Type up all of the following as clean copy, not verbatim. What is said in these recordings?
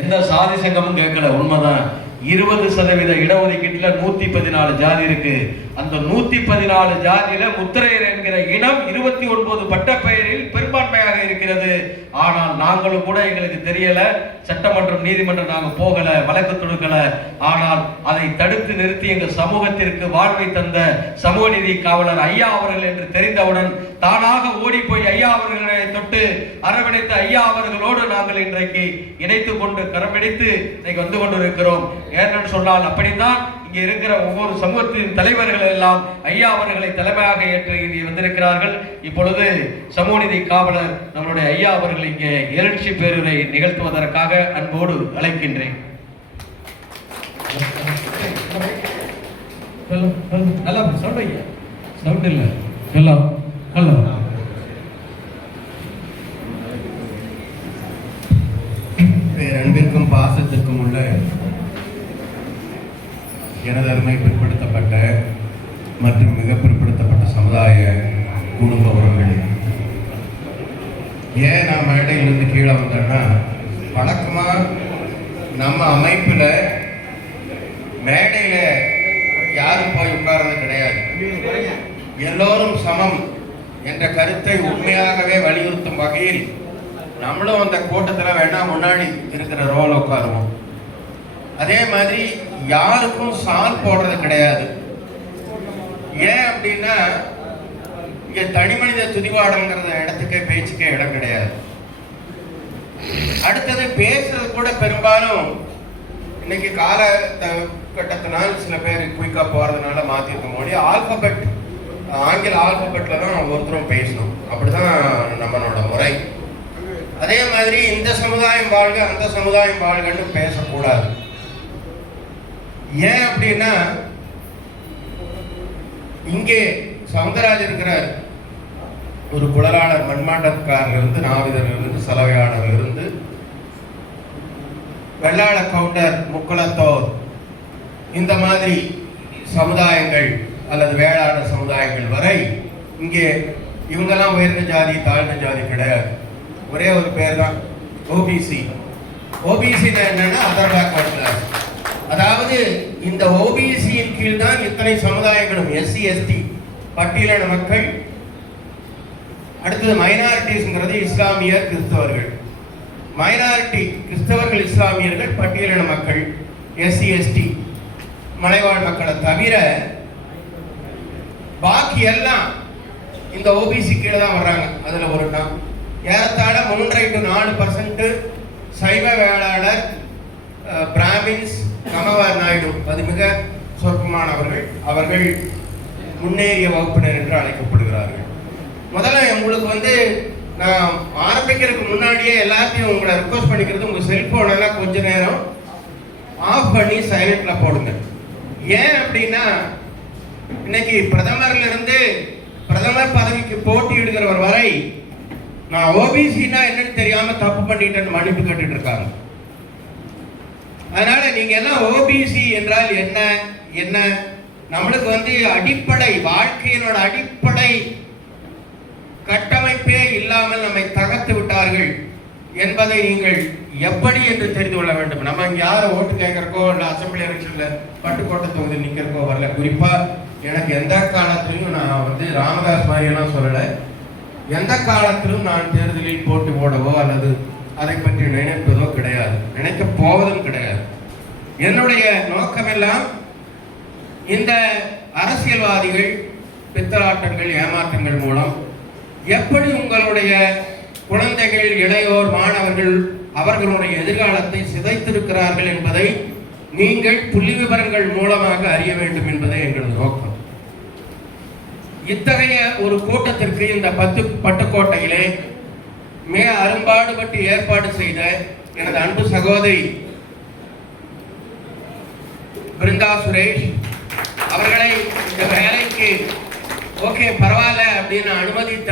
எந்த சாதி சங்கமும் கேட்கல. உண்மைதான். 20% இடஒதுக்கீட்டுல 114 ஜாதி இருக்கு. அந்த 114 ஜாதியில முத்திரையர் என்கிற இனம் 29 பட்டப்பெயரில் பெரும்பான்மையாக இருக்கிறது. ஆனால் நாங்களும் கூட எங்களுக்கு தெரியல, சட்டமன்றம் நீதிமன்றம் நாங்க போகல, வழக்கு தொடுக்கல. ஆனால் அதை தடுத்து நிறுத்தி எங்கள் சமூகத்திற்கு வாழ்வை தந்த சமூக நீதி காவலர் ஐயா அவர்கள் என்று தெரிந்தவுடன் தானாக ஓடி போய் ஐயா அவர்களை தொட்டு அரவணைத்த ஐயா அவர்களோடு நாங்கள் இன்றைக்கு இணைத்து கொண்டு கரம்பிடித்து இன்னைக்கு வந்து கொண்டிருக்கிறோம். ஏன்னு சொன்னால் அப்படித்தான் இங்கே இருக்கிற ஒவ்வொரு சமூகத்தின் தலைவர்கள் எல்லாம் ஐயா அவர்களை தலைமையாக ஏற்று இங்கே வந்திருக்கிறார்கள். இப்பொழுது சமூக நீதி காவலர் நம்மளுடைய ஐயா அவர்கள் இங்கே எழுச்சி பேருரை நிகழ்த்துவதற்காக அன்போடு அழைக்கின்றேன். நல்லா சொல்றீங்க, சவுண்ட் இல்லை. Hello hello. அன்பிற்கும் பாசத்திற்கும் உள்ள எனது அருமை பிற்படுத்தப்பட்ட மற்றும் மிக பிற்படுத்தப்பட்ட சமுதாய குடும்ப உறவுகள், ஏன் நான் மேடையிலிருந்து கீழே வந்தேன்னா, வழக்கமாக நம்ம அமைப்பில் மேடையில் யாரும் போய் உட்கார்றது கிடையாது. எல்லோரும் சமம் என்ற கருத்தை உண்மையாகவே வலியுறுத்தும் வகையில் நம்மளும் அந்த கூட்டத்தில் வேணா முன்னாடி இருக்கிற ரோல் உட்காருவோம். அதே மாதிரி யாருக்கும் சால் போடுறது கிடையாது. ஏன் அப்படின்னா, இங்க தனி மனித துதிவாடங்கிற இடத்துக்கே பேச்சுக்கே இடம் கிடையாது. அடுத்தது பேசுறது கூட பெரும்பாலும் இன்னைக்கு காலகட்டத்தினால் சில பேர் குயிக்கா போறதுனால மாத்திருக்க முடியும். ஆல்பபெட், ஆங்கில ஆல்பபெட்ல தான் ஒருத்தரும் பேசணும். அப்படிதான் நம்மளோட முறை. அதே மாதிரி இந்த சமுதாயம் வாழ்க அந்த சமுதாயம் வாழ்கன்னு பேசக்கூடாது. ஏன் அப்படின்னா, இங்கே சவுந்தரராஜன் இருக்கிறார், ஒரு குழலாளர் மண்மாண்டக்காரர் இருந்து, நாவிதர் இருந்து, சலவையாளர் இருந்து, வெள்ளாள கவுண்டர், முக்குளத்தோர், இந்த மாதிரி சமுதாயங்கள் அல்லது வேளாளர் சமுதாயங்கள் வரை இங்கே இவங்கெல்லாம் உயர்ந்த ஜாதி தாழ்ந்த ஜாதி கிடையாது. ஒரே ஒரு பேர் தான் ஓபிசி. ஓபிசி என்னன்னா அதர் பேக்வர்ட் கிளாஸ். அதாவது இந்த ஓபிசியின் கீழ் தான் இத்தனை சமுதாயங்களும், எஸ்சி எஸ்டி பட்டியலின மக்கள், அடுத்தது மைனாரிட்டிஸ்ங்கிறது இஸ்லாமியர் கிறிஸ்தவர்கள், மைனாரிட்டி கிறிஸ்தவர்கள் இஸ்லாமியர்கள் பட்டியலின மக்கள், எஸ்சி எஸ்டி மலைவாழ் மக்களை தவிர பாக்கி எல்லாம் இந்த ஓபிசி கீழே தான் வர்றாங்க. அதுல ஒரு ஏறத்தாழ 3 to 4% சைவ வேளாளர், பிராமின்ஸ், கமவார் நாயுடு, அது மிக சொற்பமானவர்கள். அவர்கள் முன்னேறிய வகுப்பினர் என்று அழைக்கப்படுகிறார்கள். முதல்ல உங்களுக்கு நான் ஆரம்பிக்கிறதுக்கு முன்னாடியே எல்லாத்தையும் உங்களை ரிக்வஸ்ட் பண்ணிக்கிறது, உங்க செல்போன் எல்லாம் கொஞ்ச நேரம் ஆஃப் பண்ணி சைலண்ட்ல போடுங்க. ஏன் அப்படின்னா, இன்னைக்கு பிரதமர்ல இருந்து பிரதமர் பதவிக்கு போட்டியிடுகிறவர் வரை நான் ஓபிசினா என்னன்னு தெரியாம தப்பு பண்ணிட்டேன்னு மன்னிப்பு கேட்டுட்டு இருக்காங்க. அதனால நீங்க எல்லாம் ஓபிசி என்றால் என்ன என்ன நம்மளுக்கு அடிப்படை, வாழ்க்கையினோட அடிப்படை கட்டமைப்பே இல்லாமல் நம்மை தகர்த்து விட்டார்கள் என்பதை நீங்கள் எப்படி என்று தெரிந்து கொள்ள வேண்டும். நம்ம இங்க யாரும் ஓட்டு கேட்கறக்கோ இல்லை அசம்பிளி எலெக்ஷன்ல பட்டுக்கோட்டை தொகுதி நிக்கிறக்கோ வரல. குறிப்பா எனக்கு எந்த காலத்திலையும் நான் ராமதாஸ் மாதிரி எல்லாம் சொல்லலை. எந்த காலத்திலும் நான் தேர்தலில் போட்டி போடவோ அல்லது அதை பற்றி நினைப்பதோ கிடையாது, நினைக்க போவதும் கிடையாது. என்னுடைய நோக்கமெல்லாம் இந்த அரசியல்வாதிகள் பித்தலாட்டங்கள், ஏமாற்றங்கள் மூலம் எப்படி உங்களுடைய குழந்தைகள், இளையோர், மாணவர்கள் அவர்களுடைய எதிர்காலத்தை சிதைத்திருக்கிறார்கள் என்பதை நீங்கள் புள்ளி விவரங்கள் மூலமாக அறிய வேண்டும் என்பதே எங்களது நோக்கம். இத்தகைய ஒரு கூட்டத்திற்கு இந்த பட்டுக்கோட்டையிலே மிக அரும்பாடுபட்டு ஏற்பாடு செய்த எனது அன்பு சகோதரி பிருந்தா சுரேஷ் அவர்களை இந்த வேலைக்கு ஓகே பரவாயில்ல அப்படின்னு அனுமதித்த,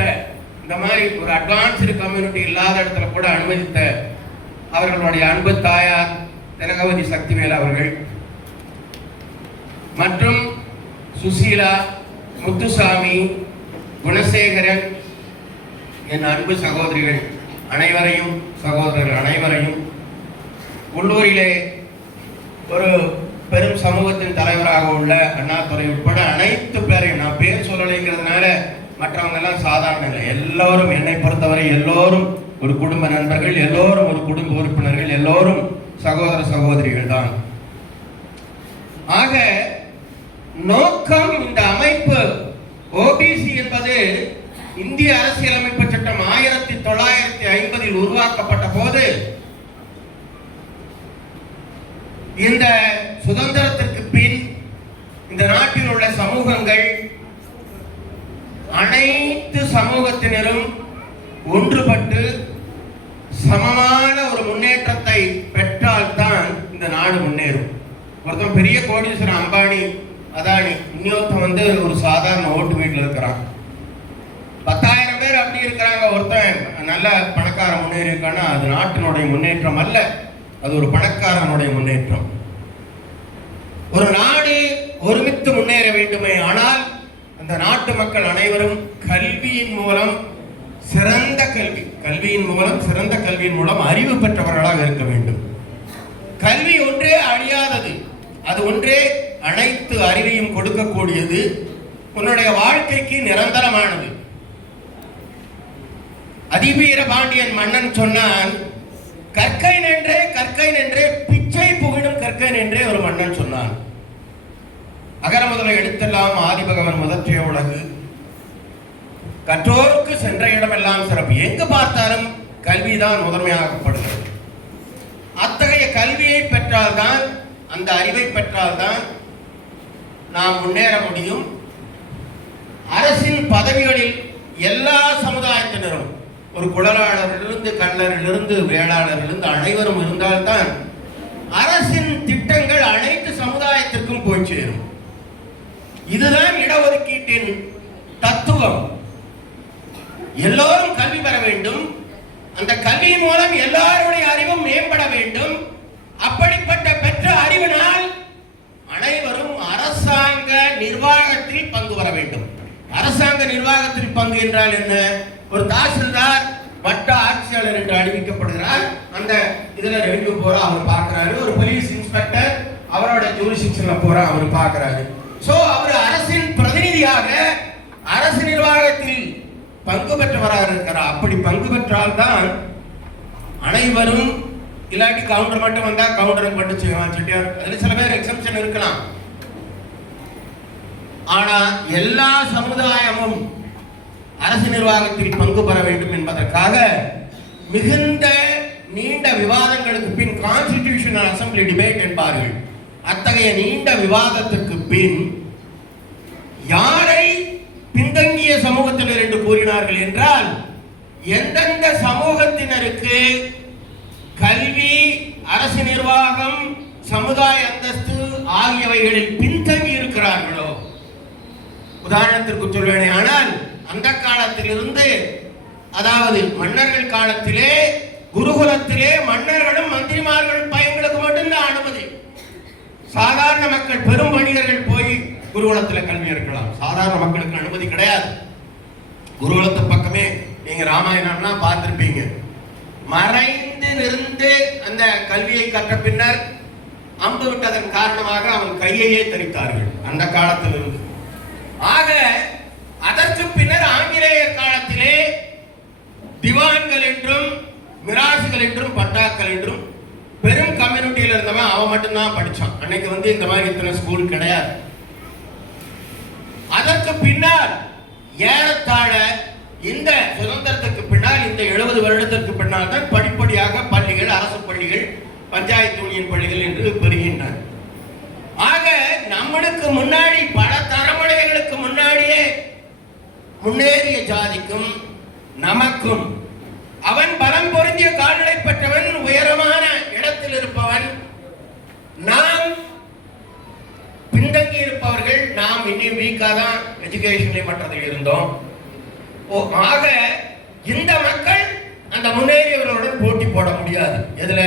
இந்த மாதிரி ஒரு அட்வான்ஸ்டு கம்யூனிட்டி இல்லாத இடத்துல கூட அனுமதித்த அவர்களுடைய அன்பு தாயார் திலகவதி சக்திவேல் அவர்கள் மற்றும் சுசீலா, முத்துசாமி, குணசேகரன், என் அன்பு சகோதரிகள் அனைவரையும், சகோதரர்கள் அனைவரையும் உள்ளூரிலே ஒரு பெரும் சமூகத்தின் தலைவராக உள்ள அண்ணாதுரை உட்பட அனைத்து பேரையும், நான் பேர் சொல்லலைங்கிறதுனால மற்றவங்க எல்லாம் சாதாரண இல்லை, எல்லோரும் என்னை பொறுத்தவரை எல்லோரும் ஒரு குடும்ப நண்பர்கள், எல்லோரும் ஒரு குடும்ப உறுப்பினர்கள், எல்லோரும் சகோதர சகோதரிகள் தான். ஆக நோக்கம், இந்த அமைப்பு ஓபிசி என்பது இந்திய அரசியலமைப்பு சட்டம் 1950 உருவாக்கப்பட்ட போது இந்த சுதந்திரத்திற்கு பின் இந்த நாட்டில் உள்ள சமூகங்கள் அனைத்து சமூகத்தினரும் ஒன்றுபட்டு சமமான ஒரு முன்னேற்றத்தை பெற்றால்தான் இந்த நாடு முன்னேறும். ஒருத்தன் பெரிய கோடீஸ்வரன் அம்பானி அதானி, இன்னொருத்தன் ஒரு சாதாரண ஓட்டு வீட்டில் இருக்கிறான். 10,000 பேர் அப்படி இருக்கிறாங்க. ஒருத்தன் நல்ல பணக்கார முன்னேறி இருக்கான்னா அது நாட்டினுடைய முன்னேற்றம் அல்ல, அது ஒரு பணக்காரனுடைய முன்னேற்றம். ஒரு நாடு ஒருமித்து முன்னேற வேண்டுமே ஆனால் அந்த நாட்டு மக்கள் அனைவரும் கல்வியின் மூலம் சிறந்த கல்வியின் மூலம் அறிவு பெற்றவர்களாக இருக்க வேண்டும். கல்வி ஒன்றே அழியாதது, அது ஒன்றே அனைத்து அறிவையும் கொடுக்கக்கூடியது, உன்னுடைய வாழ்க்கைக்கு நிரந்தரமானது. அதிவீர பாண்டியன் மன்னன் சொன்னான், கற்கை நின்றே பிச்சை புகிடும் கற்கை நின்றே ஒரு மன்னன் சொன்னான். அகர முதல எழுத்தெல்லாம் ஆதிபகவன் முதற்றிய உலகு, கற்றோருக்கு சென்ற இடமெல்லாம் சிறப்பு. எங்கு பார்த்தாலும் கல்விதான் முதன்மையாகப்படுகிறது. அத்தகைய கல்வியை பெற்றால்தான், அந்த அறிவை பெற்றால்தான் நாம் முன்னேற முடியும். அரசின் பதவிகளில் எல்லா சமுதாயத்தினரும், ஒரு குழலாளரிலிருந்து கள்ளரிலிருந்து வேளாளரிலிருந்து அனைவரும் இருந்தால்தான் அரசின் திட்டங்கள் அனைத்து சமுதாயத்திற்கும் போய் சேரும். இதுதான் இடஒதுக்கீட்டின் தத்துவம். எல்லோரும் கல்வி பெற வேண்டும், அந்த கல்வியின் மூலம் எல்லாருடைய அறிவும் மேம்பட வேண்டும். அப்படிப்பட்ட பெற்ற அறிவினால் அனைவரும் அரசாங்க நிர்வாகத்தில் பங்கு பெற வேண்டும். அரசாங்க நிர்வாகத்தில் பங்கு என்றால் என்ன? ஒரு தாசில்தார் வட்ட ஆட்சியாளர் என்று அறிவிக்கப்படுகிறார். அந்த இதுல ரெண்டு போற அவர் பார்க்கிறாரு. ஒரு போலீஸ் இன்ஸ்பெக்டர் அவரோட ஜூரிஸ்டிக்ஷன்ல போற அவர் பார்க்கிறாரு. சோ அவர் அரசின் பிரதிநிதியாக அரசு நிர்வாகத்தில் பங்கு பெற்றவராக இருக்கிறார். அப்படி பங்கு பெற்றால்தான் அனைவரும், இல்லாட்டி கவுண்டர் மட்டும் வந்தா கவுண்டரும் பண்ணி செய்வான் செட்டியார். அதுல சில பேர் எக்ஸம்ஷன் இருக்கலாம். ஆனா எல்லா சமுதாயமும் அரசு நிர்வாகத்தில் பங்கு பெற வேண்டும் என்பதற்காக மிகுந்த நீண்ட விவாதங்களுக்கு பின் கான்ஸ்டிடியூஷனல் அசெம்பிளி டிபேட் என்பார்கள். அத்தகைய நீண்ட விவாதத்துக்கு பின் யாரை பின்தங்கிய சமூகத்தினர் என்று கூறினார்கள் என்றால், எந்தெந்த சமூகத்தினருக்கு கல்வி, அரசு நிர்வாகம், சமுதாய அந்தஸ்து ஆகியவைகளில் பின்தங்கி இருக்கிறார்களோ, உதாரணத்திற்கு சொல்வேனே ஆனால் அந்த காலத்திலிருந்து, அதாவது மன்னர்கள் காலத்திலே குருகுலத்திலே மன்னர்களும் மந்திரிமார்களும் பையன்களுக்கு மட்டும்தான் அனுமதி. சாதாரண மக்கள், பெரும் வணிகர்கள் போய் குருகுலத்தில் கல்வி இருக்கலாம். சாதாரண மக்களுக்கு அனுமதி கிடையாது. குருகுலத்து பக்கமே நீங்க ராமாயணம்லாம் பார்த்திருப்பீங்க. மறைந்து நின்று அந்த கல்வியை கற்ற பின்னர் அம்பு விட்டதன் காரணமாக அவன் கையையே தரித்தார்கள் அந்த காலத்திலிருந்து. ஆக அதற்கு பின்னர் ஆங்கிலேயர் காலத்திலே திவான்கள் என்றும் மிராசுகள் என்றும் பட்டாக்கள் என்றும் பெரும் கம்யூனிட்டியில இருந்தவன் அவன் மட்டும்தான் படிச்சான். அன்னைக்கு இந்த மாதிரி இத்தனை ஸ்கூல் கிடையாது. அதற்கு பின்னால் ஏறத்தாழ இந்த சுதந்திரத்துக்கு பின்னால், இந்த 70 வருடத்திற்கு பின்னால் தான் படிப்படியாக பள்ளிகள், அரசு பள்ளிகள், பஞ்சாயத்து யூனியன் பள்ளிகள் என்று பெறுகின்றன. ஆக நம்மளுக்கு முன்னாடி, பல தலைமுறைகளுக்கு முன்னாடியே முன்னேறிய ஜாதிக்கும் நமக்கும், அவன் பலம் பொருந்திய கால்களை பெற்றவன், உயரமான இடத்தில் இருப்பவன், நாம் பின்தங்கி இருப்பவர்கள், நாம் இன்னும் வீக்கா தான் எஜுகேஷன்ல மற்றதில் இருந்தோம். ஆக இந்த மக்கள் அந்த முன்னேறியவர்களுடன் போட்டி போட முடியாது. எதுல?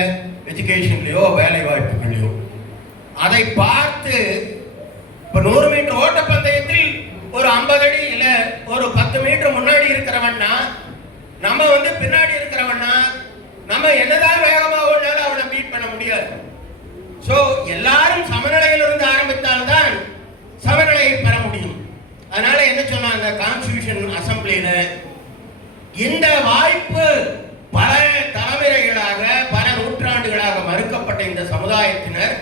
எஜுகேஷன்லயோ வேலை வாய்ப்புகளையோ. அதை பார்த்து இப்ப 100 மீட்டர் ஓட்டப்பந்தயத்தில் ஒரு 50 அடி இல்ல ஒரு 10 மீட்டர் முன்னாடி இருக்கிறவன்னா, நம்ம பின்னாடி இருக்கிறவன்னா, நம்ம என்னதான் வேகமா ஓடினாலும் அவனை பீட் பண்ண முடியாது. சோ எல்லாரும் சமநிலையிலிருந்து ஆரம்பித்தால்தான் சமநிலையை பெற முடியும். அதனால என்ன சொன்னாங்க கான்ஸ்டிடியூஷன் அசம்பிளியில, இந்த வாய்ப்பு பல தலைமுறைகளாக பல நூற்றாண்டுகளாக மறுக்கப்பட்ட இந்த சமுதாயத்தினர்,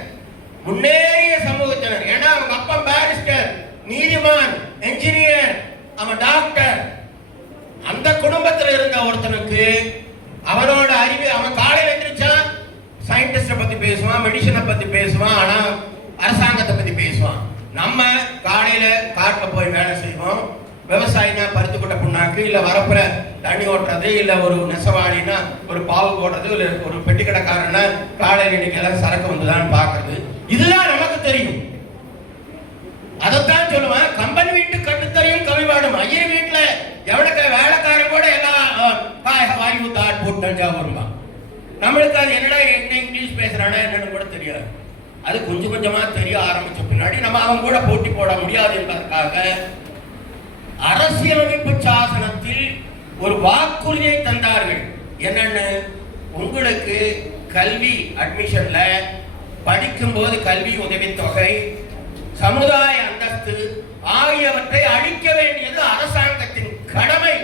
முன்னேறிய சமூகத்தினர், ஏன்னா அவங்க அப்பா பாரிஸ்டர், நீதிமான், என்ஜினியர், அவன் டாக்டர், அந்த குடும்பத்தில் இருந்த ஒருத்தனுக்கு அவனோட அறிவு, அவன் காலையில் எந்திரிச்சா சயின்டிஸ்ட பத்தி பேசுவான், மெடிசனை பத்தி பேசுவான், ஆனா அரசாங்கத்தை பத்தி பேசுவான். நம்ம காலையில காட்டுல போய் வேலை செய்வோம், விவசாயினா பருத்தி கொட்டை புண்ணாக்கு, இல்ல வரப்புற தண்ணி ஓட்டுறது, இல்ல ஒரு நெசவாளினா ஒரு பாவு போடுறது, இல்ல ஒரு பெட்டி கடைக்காரனா காலையில இன்னைக்கு எல்லாம் சரக்கு வந்துதான் பாக்குறது. இதுதான் நமக்கு தெரியும். அதைத்தான் சொல்லுவேன், கம்பெனி வீட்டு கட்டுத்தரையும் கவிவாடும். ஐயர் வீட்டுல எவனுக்கு வேலைக்காரன் கூட எல்லாம் வாயு தாட் போட்டு தஞ்சா வருமா. நம்மளுக்கு அது என்னடா என்ன இங்கிலீஷ் பேசுறானா என்னன்னு கூட தெரியாது. அது கொஞ்சம் கொஞ்சமா தெரிய ஆரம்பிச்ச பின்னாடி நம்ம அவங்க கூட போட்டி போட முடியாது என்பதற்காக அரசியலமைப்பு சாசனத்தில் ஒரு வாக்குறுதியை தந்தார்கள். என்னன்னு, உங்களுக்கு கல்வி அட்மிஷன்ல படிக்கும் போது கல்வி உதவித்தொகை, சமுதாய அந்தஸ்து ஆகியவற்றை அளிக்க வேண்டியது அரசாங்கத்தின் கடமை.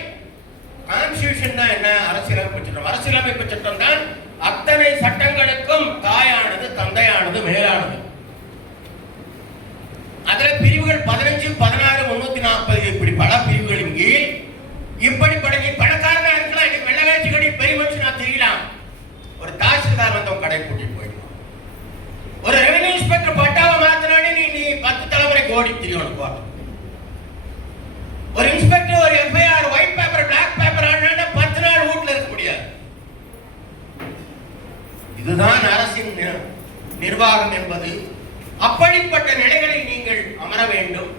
கான்ஸ்டிடியூஷன் தான் என்ன, அரசியலமைப்பு சட்டம். அரசியலமைப்பு சட்டம் தான் அத்தனை சட்டங்களுக்கும் தாயானது, தந்தையானது, மேலானது. அதுல பிரிவுகள் 15, 16, 340 இப்படி பல பிரிவுகளின் கீழ் இப்படி படங்கி பணக்காரனா இருக்கலாம், இன்னைக்கு வெள்ள வேட்சி கடி பெரிய மனுஷனா தெரியலாம், ஒரு தாசில்தார் வந்தவன் கடை கூட்டிட்டு போயிடலாம், ஒரு ரெவென்யூ இன்ஸ்பெக்டர் பட்டாவை மாத்தினானே நீ 10 தலைமுறைக்கு ஓடி தெரியணும் கோட்டை. ஒரு இன்ஸ்பெக்டர் ஒரு FIR white paper black paper ஆனா 10 நாள் வீட்டுல இருக்க முடியாது. இதுதான் அரசின் நிர்வாகம் என்பது. அப்படிப்பட்ட நிலைகளில் நீங்கள் அமர வேண்டும்.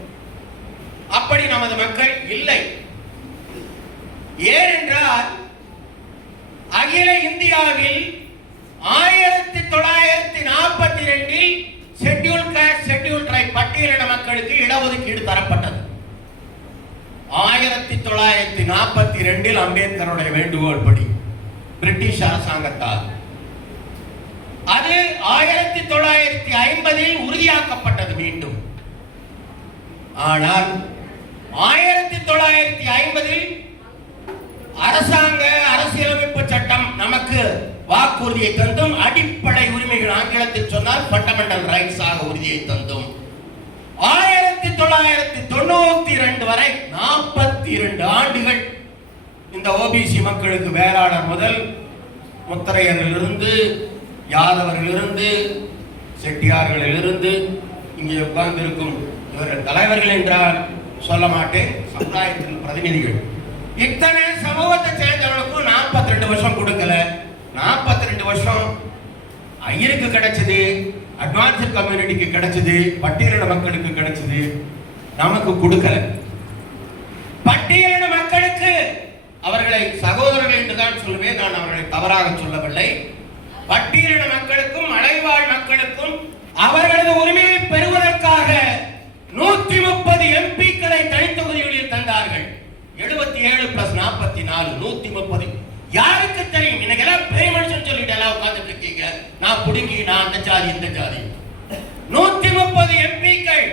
அப்படி நமது மக்கள் இல்லை. ஏனென்றால் அகில இந்தியாவில் 1942 ஷெட்யூல் காஸ்ட் ஷெட்யூல் ட்ரைப் பட்டியலின மக்களுக்கு இடஒதுக்கீடு தரப்பட்டது. 1942 அம்பேத்கருடைய வேண்டுகோள் படி பிரிட்டிஷ் அரசாங்கத்தால். அது 1950 உறுதியாக்கப்பட்டது மீண்டும். ஆனால் 1950 அரசாங்க அரசியலமைப்பு சட்டம் நமக்கு வாக்குறுதியை தந்தும், அடிப்படை உரிமைகள் ஆங்கிலத்தில் சொன்னால் ஃபண்டமெண்டல் ரைட்ஸ் ஆக உறுதியை தந்தும் 1992 வரை 42 ஆண்டுகள் இந்த ஓபிசி மக்களுக்கு வேளாளர் முதல் முத்தரையரிலிருந்து, யாதவர்களிலிருந்து, செட்டியார்களிலிருந்து, இங்கே உட்கார்ந்திருக்கும் இவர்கள் தலைவர்கள் என்றால் சொல்ல மாட்டேன், சமுதாயத்தின் பிரதிநிதிகள், இத்தனை சமூகத்தை சேர்ந்தவர்களுக்கும் 42 வருஷம் கொடுக்கல. 42 வருஷம் ஐயருக்கு கிடைச்சது, அட்வான்ஸ்ட் கம்யூனிட்டிக்கு கிடைச்சது, பட்டியலின மக்களுக்கு கிடைச்சது, நமக்கு கொடுக்கல. பட்டியலின மக்களுக்கு அவர்களை சகோதரர்கள் என்றுதான் சொல்லுவேன், நான் அவர்களை தவறாக சொல்லவில்லை. பட்டியலின மக்களுக்கும் மலைவாழ் மக்களுக்கும் அவர்களது உரிமையை பெறுவதற்காக 130 எம்பிக்களை தனித்தொகுதிகளில் தந்தார்கள். 77 + 44 130. யாருக்கு தெரியும்? இன்னைக்கு எல்லாம் பெரிய மனுஷன் சொல்லிட்டு எல்லாம் உட்கார்ந்துட்டு இருக்கீங்க, நான் புடுங்கி, நான் அந்த ஜாதி இந்த ஜாதி. 130 எம்பிக்கள்,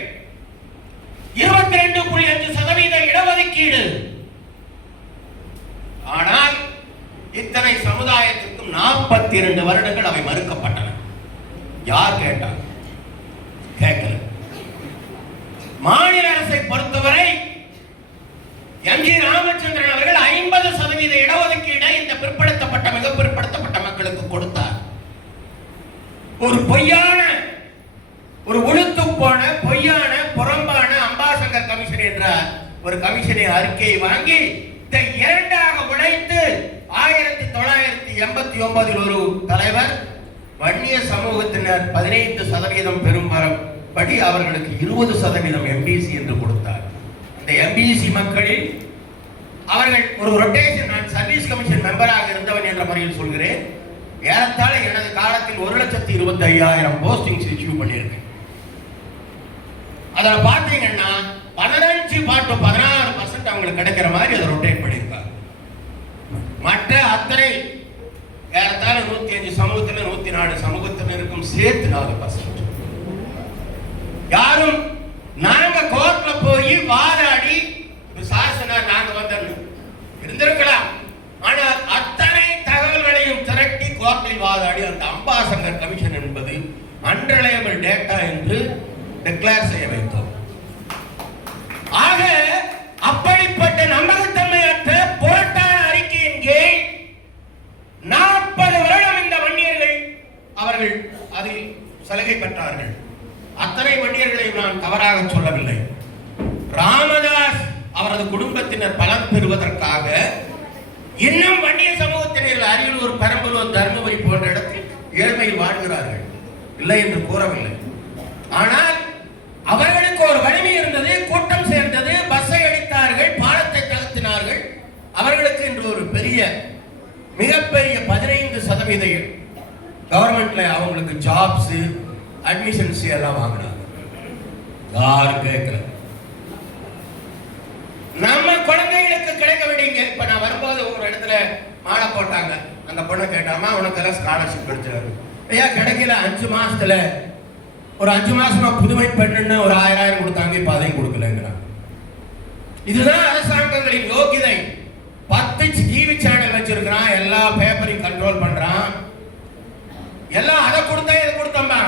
22.5% இடஒதுக்கீடு. ஆனால் இத்தனை சமுதாயத்திற்கும் 42 வருடங்கள் அவை மறுக்கப்பட்டன. யார் கேட்டார்? கேட்கல. மாநில அரசை பொறுத்தவரை எம்.ஜி. ராமச்சந்திரன் அவர்கள் 50% இடஒதுக்கீடை இந்த பிற்படுத்தப்பட்ட, மிக பிற்படுத்தப்பட்ட மக்களுக்கு கொடுத்தார். ஒரு பொய்யான, ஒரு உளுத்து போன பொய்யான, புறம்பான அம்பாசங்கர் கமிஷன் என்ற ஒரு கமிஷனை அறிக்கையை வாங்கி இதை இரண்டாக உடைத்து 1989 ஒரு தலைவர் வன்னிய சமூகத்தினர் 15% பெறும் படி அவர்களுக்கு 20% எம்பிசி என்று கொடுத்தார். இந்த எம்பிசி மக்களில் அவர்கள் ஒரு ரொட்டேஷன், நான் சர்வீஸ் கமிஷன் மெம்பராக இருந்தவன் என்ற முறையில் சொல்கிறேன், ஏறத்தாழ எனது காலத்தில் 1,25,000 போஸ்டிங்ஸ் இஷ்யூ பண்ணியிருக்கேன். அதில் பார்த்தீங்கன்னா 15% அவங்களுக்கு கிடைக்கிற மாதிரி அதை ரொட்டேட் பண்ணியிருக்காங்க. மற்ற அத்தனை ஏறத்தாழ 105 சமூகத்துல 104 சமூகத்தினருக்கும் சேர்த்து 4%. யாரும் நாங்க கோர்ட்ல போய் வாதாடி சாசனா நாங்க வந்தோம் இருந்திருக்கலாம். ஆனால் அத்தனை தகவல்களையும் திரட்டி கோர்ட்டில் வாதாடி அந்த அம்பாசங்கர் கமிஷன் என்பது அன்ரிலையபிள் டேட்டா என்று டிக்ளேர் செய்ய வைத்தோம். ஆக அப்படிப்பட்ட நம்பகத்தன்மையற்ற புரட்டான அறிக்கையின் கீழ் 40 வருடம் இந்த வன்னியர்கள் அவர்கள் அதில் சலுகை பெற்றார்கள். அத்தனை வன்னியர்களையும் நான் தவறாக சொல்லவில்லை. ராமதாஸ் அவரது குடும்பத்தினர் பலன் பெறுவதற்காக இன்னும் வன்னிய சமூகத்தினர் அரியலூர், பெரம்பலூர், தர்மபுரி போன்ற இடத்தில் ஏழ்மையில் வாழ்கிறார்கள், இல்லை என்று கூறவில்லை. ஆனால் அவர்களுக்கு ஒரு வலிமை இருந்தது, கூட்டம் சேர்ந்தது, பஸ்ஸை அடித்தார்கள், பாலத்தை தகர்த்தினார்கள். அவர்களுக்கு இன்று ஒரு பெரிய மிகப்பெரிய 15% கவர்மெண்ட்ல அவங்களுக்கு ஜாப்ஸ், அட்மிஷன்ஸ் எல்லாம் வாங்கினாங்க. யாரும் கேட்கல. நம்ம குழந்தைகளுக்கு கிடைக்க வேண்டியங்க. இப்ப நான் வரும்போது ஒரு இடத்துல மாலை போட்டாங்க. அந்த பொண்ணை கேட்டாமா உனக்கெல்லாம் ஸ்காலர்ஷிப் கிடைச்சாரு. ஐயா கிடைக்கல. 5 மாசத்துல ஒரு 5 மாசமா புதுமை பெண்ணுன்னு ஒரு 1000 கொடுத்தாங்க, இப்ப அதையும் கொடுக்கலங்கிறாங்க. இதுதான் அரசாங்கங்களின் யோகிதை. 10 டிவி சேனல் வச்சிருக்கிறான், எல்லா பேப்பரையும் கண்ட்ரோல் பண்றான், எல்லாம் அதை கொடுத்தா இதை கொடுத்தோம்பா.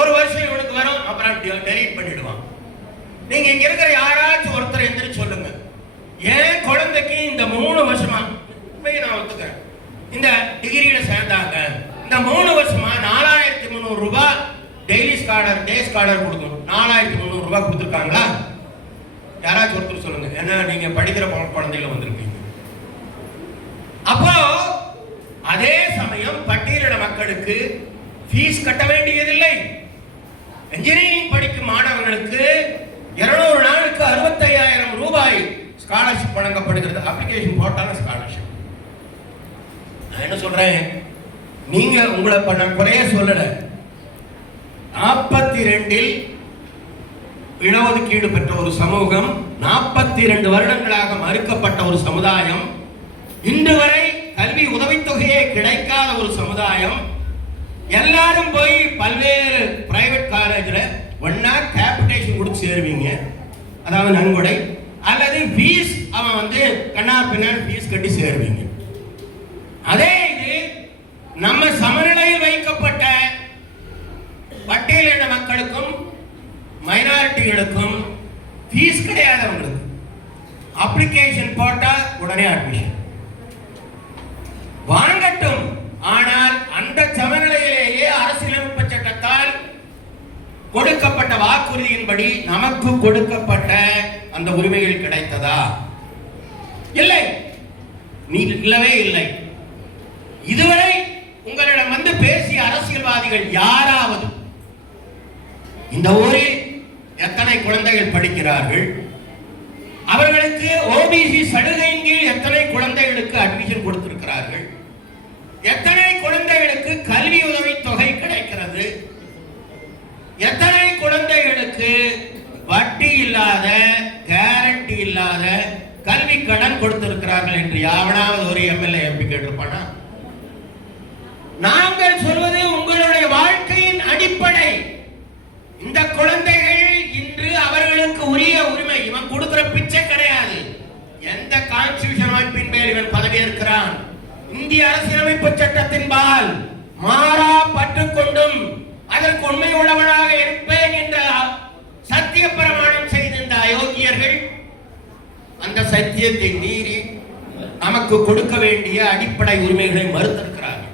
ஒரு வருஷம் இவனுக்கு வரும், அப்புறம் டெலீட் பண்ணிடுவான். நீங்க இங்க இருக்கிற யாராச்சும் ஒருத்தர் எந்திரிச்சு சொல்லுங்க, ஏன் குழந்தைக்கு இந்த 3 வருஷமா நான் ஒத்துக்கிறேன், இந்த டிகிரியில சேர்ந்தாங்க, இந்த 3 வருஷமா 4300 ரூபாய் டெய்லி ஸ்காலர், டே ஸ்காலர் கொடுக்கணும், 4300 ரூபாய் கொடுத்துருக்காங்களா? யாராச்சும் ஒருத்தர் சொல்லுங்க. ஏன்னா நீங்க படிக்கிற குழந்தைகள் வந்திருக்கீங்க. அப்போ அதே சமயம் பட்டியலின மக்களுக்கு ஃபீஸ் கட்ட வேண்டியதில்லை. இன்ஜினியரிங் படிக்கும் மாணவர்களுக்கு 200 நாளுக்கு 65,000 ரூபாய் ஸ்காலர்ஷிப் வழங்கப்படுகிறது. அப்ளிகேஷன் போட்டாலும் ஸ்காலர்ஷிப். நான் என்ன சொல்றேன், நீங்க உங்களை நான் குறைய சொல்லல. 42 இடஒதுக்கீடு பெற்ற ஒரு சமூகம், 42 வருடங்களாக மறுக்கப்பட்ட ஒரு சமுதாயம், இன்று வரை கல்வி உதவித்தொகையே கிடைக்காத ஒரு சமுதாயம், எல்லாரும் போய் பல்வேறு பிரைவேட் காலேஜ்ல ஒன்னா கேபிடேஷன் கொடுத்து சேருவீங்க, அதாவது நன்கொடை, அல்லது ஃபீஸ் அவன் வந்து கண்ணா பின்னால் ஃபீஸ் கட்டி சேருவீங்க. அதே இது நம்ம சமநிலையில் வைக்கப்பட்ட பட்டியலின மக்களுக்கும் மைனாரிட்டிகளுக்கும் ஃபீஸ் கிடையாதவங்களுக்கு அப்ளிகேஷன் போட்டா உடனே அட்மிஷன் வாங்கட்டும். ஆனால் அந்த சமநிலையிலேயே அரசியலமைப்பு சட்டத்தால் கொடுக்கப்பட்ட வாக்குறுதியின்படி நமக்கு கொடுக்கப்பட்ட அந்த உரிமைகள் கிடைத்ததா? இல்லை, இல்லவே இல்லை. இதுவரை உங்களிடம் வந்து பேசிய அரசியல்வாதிகள் யாராவது இந்த ஊரில் எத்தனை குழந்தைகள் படிக்கிறார்கள், அவர்களுக்கு ஓபிசி சலுகையின் கீழ் எத்தனை குழந்தைகளுக்கு அட்மிஷன் கொடுத்திருக்கிறார்கள், எத்தனை குழந்தைகளுக்கு கல்வி உதவி தொகை கிடைக்கிறது, எத்தனை குழந்தைகளுக்கு வட்டி இல்லாத, கேரண்டி இல்லாத கல்வி கடன் கொடுத்திருக்கிறார்கள் என்று யாவனாவது ஒரு எம்எல்ஏ எம்பி கேட்டிருப்பானா? நாங்கள் சொல்வது உங்களுடைய வாழ்க்கையின் அடிப்படை. இந்த குழந்தைகள் இன்று அவர்களுக்கு உரிய உரிமை. இவன் கொடுக்கிற பிச்சை கிடையாது. எந்த கான்ஸ்டிடியூஷன் அமைப்பின் மேல் இவன் பதவியேற்கிறான்? இந்திய அரசியலமைப்பு சட்டத்தின்பால் மாறா பற்றுக்கொண்டும் அதற்கு உண்மை உள்ளவனாக இருப்பேன் என்ற சத்திய பிரமாணம் செய்த இந்த அயோக்கியர்கள் அந்த சத்தியத்தை மீறி நமக்கு கொடுக்க வேண்டிய அடிப்படை உரிமைகளை மறுத்திருக்கிறார்கள்.